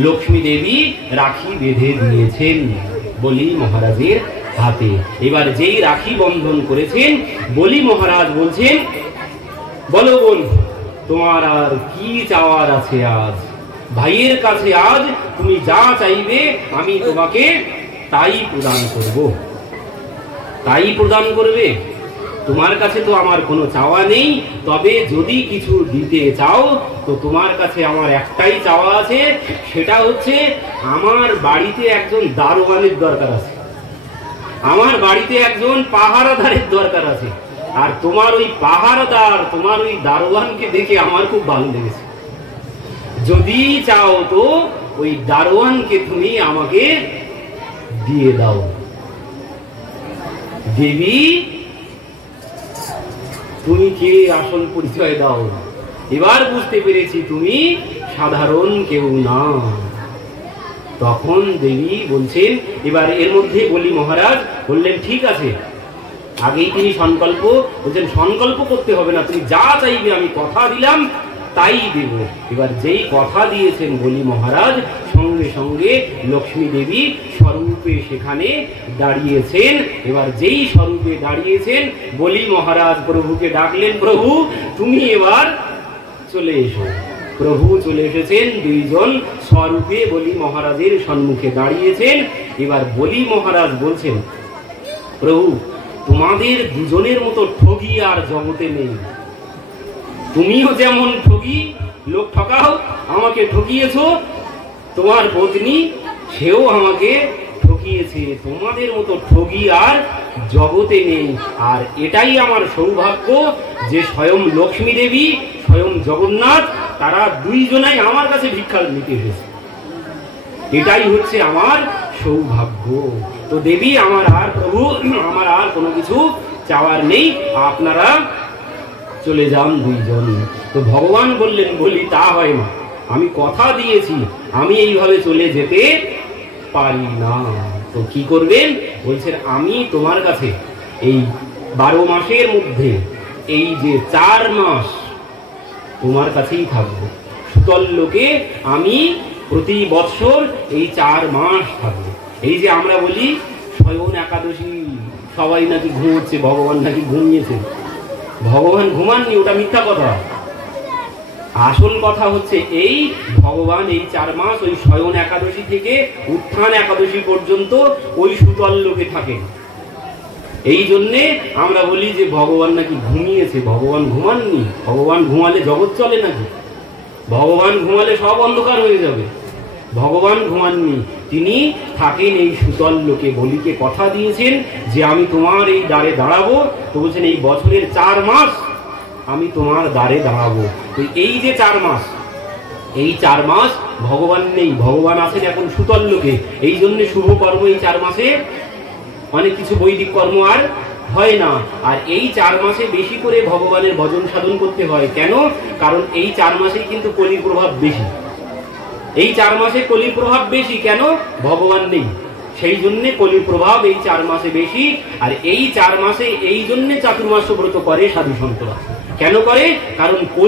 লক্ষ্মী দেবী রাখি বেঁধে দিয়েছেন বলি মহারাজের হাতে। এবার যেই রাখি বন্ধন করেছেন, বলি মহারাজ বলছেন, বলো বোন, তোমার আর কি চাওয়ার আছে? আজ ভাইয়ের কাছে আজ তুমি যা চাইবে আমি তোমাকে তাই প্রদান করব। তাই প্রদান করবে? তোমার কাছে তো আমার কোনো চাওয়া নেই, তবে যদি কিছু দিতে চাও তো তোমার কাছে আমার একটাই চাওয়া আছে, সেটা হচ্ছে আমার বাড়িতে একজন দারোয়ানের দরকার আছে, আমার বাড়িতে একজন পাহারাদারের দরকার আছে। আর তোমার ওই পাহারাদার, তোমার ওই দারোয়ানকে দেখে আমার খুব ভালো লেগেছে। যদি চাও তো ওই দারোয়ানকে তুমি আমাকে দিয়ে দাও। দেবী তুমি কে, আসল পরিচয় দাও। এবার বুঝতে পেরেছি তুমি সাধারণ কেউ না। তখন দেবী বলছেন, এবার এর মধ্যে বলি মহারাজ বললেন, ঠিক আছে। আগেই তিনি সংকল্প বলছেন, সংকল্প করতে হবে না, তুমি যা চাইবে আমি কথা দিলাম তাই দেব। এবার যেই কথা দিয়েছেন বলি মহারাজ, সঙ্গে সঙ্গে লক্ষ্মী দেবী স্বরূপে সেখানে দাঁড়িয়েছেন। এবার যেই স্বরূপে দাঁড়িয়েছেন, বলি মহারাজ প্রভুকে ডাকলেন, প্রভু তুমি এবার চলে এসো। প্রভু চলে এসেছেন, দুইজন স্বরূপে বলি মহারাজের সম্মুখে দাঁড়িয়েছেন। এবার বলি মহারাজ বলছেন, প্রভু তোমাদের দুজনের মতো ঠগি আর জগতে নেই। তুমিও যেমন ঠগি, লোক ঠকাও, আমাকে ঠকিয়েছো, তোমার পত্নী সেও আমাকে ঠকিয়েছে। তোমাদের মতো ঠগি আর জগতে নেই। আর এটাই আমার সৌভাগ্য যে স্বয়ং লক্ষ্মী দেবী, স্বয়ং জগন্নাথ, তারা দুইজনাই আমার কাছে ভিক্ষা নিতে এসেছে। এটাই হচ্ছে আমার সৌভাগ্য। তো দেবী আমার আর, প্রভু আমার আর কোনো কিছু চাওয়ার নেই, আপনারা চলে যান দুইজন। তো ভগবান বললেন, বলি তা হয় না, আমি কথা দিয়েছি, আমি এইভাবে চলে যেতে পারি না। তো কি করবেন? বলছেন, আমি তোমার কাছে এই 12 মাসের মধ্যে এই যে 4 মাস তোমার কাছেই থাকবো। সুতল লোকে আমি প্রতি বৎসর এই 4 মাস থাকবো। এই যে আমরা বলি স্বয়ং একাদশী, সবাই নাকি ঘুমোচ্ছে, ভগবান নাকি ঘুমিয়েছে। ভগবান ঘুমাননি, ওটা মিথ্যা কথা। আসল কথা হচ্ছে এই ভগবান এই 4 মাস ওই স্বয়ং একাদশী থেকে উত্থান একাদশী পর্যন্ত ওই সুতল লোকে থাকেন। এই জন্যে আমরা বলি যে ভগবান নাকি ঘুমিয়েছে। ভগবান ঘুমাননি। ভগবান ঘুমালে জগৎ চলে নাকি? ভগবান ঘুমালে সব অন্ধকার হয়ে যাবে। ভগবান ঘুমাননি, তিনি থাকেন এই সুতল লোকে। বলিকে কথা দিয়েছেন যে আমি তোমার এই দ্বারে দাঁড়াবো, তো বলছেন এই বছরের 4 মাস আমি তোমার দ্বারে দাঁড়াবো। তো এই যে 4 মাস, এই 4 মাস ভগবান নেই, ভগবান আছেন এখন সুতল লোকে। এই জন্য শুভ কর্ম এই 4 মাসে অনেক কিছু বৈদিক কর্ম আর হয় না। আর এই 4 মাসে বেশি করে ভগবানের ভজন সাধন করতে হয়। কেন? কারণ এই 4 মাসেই কিন্তু কলির প্রভাব বেশি। এই 4 মাসে কলির প্রভাব বেশি। কেন? ভগবান নেই, সেই জন্য কলির প্রভাব এই 4 মাসে বেশি। আর এই 4 মাসে এই জন্য চাতুর্মাস্য ব্রত করে সাধু সন্তরা। কেন করে? কারণ কলি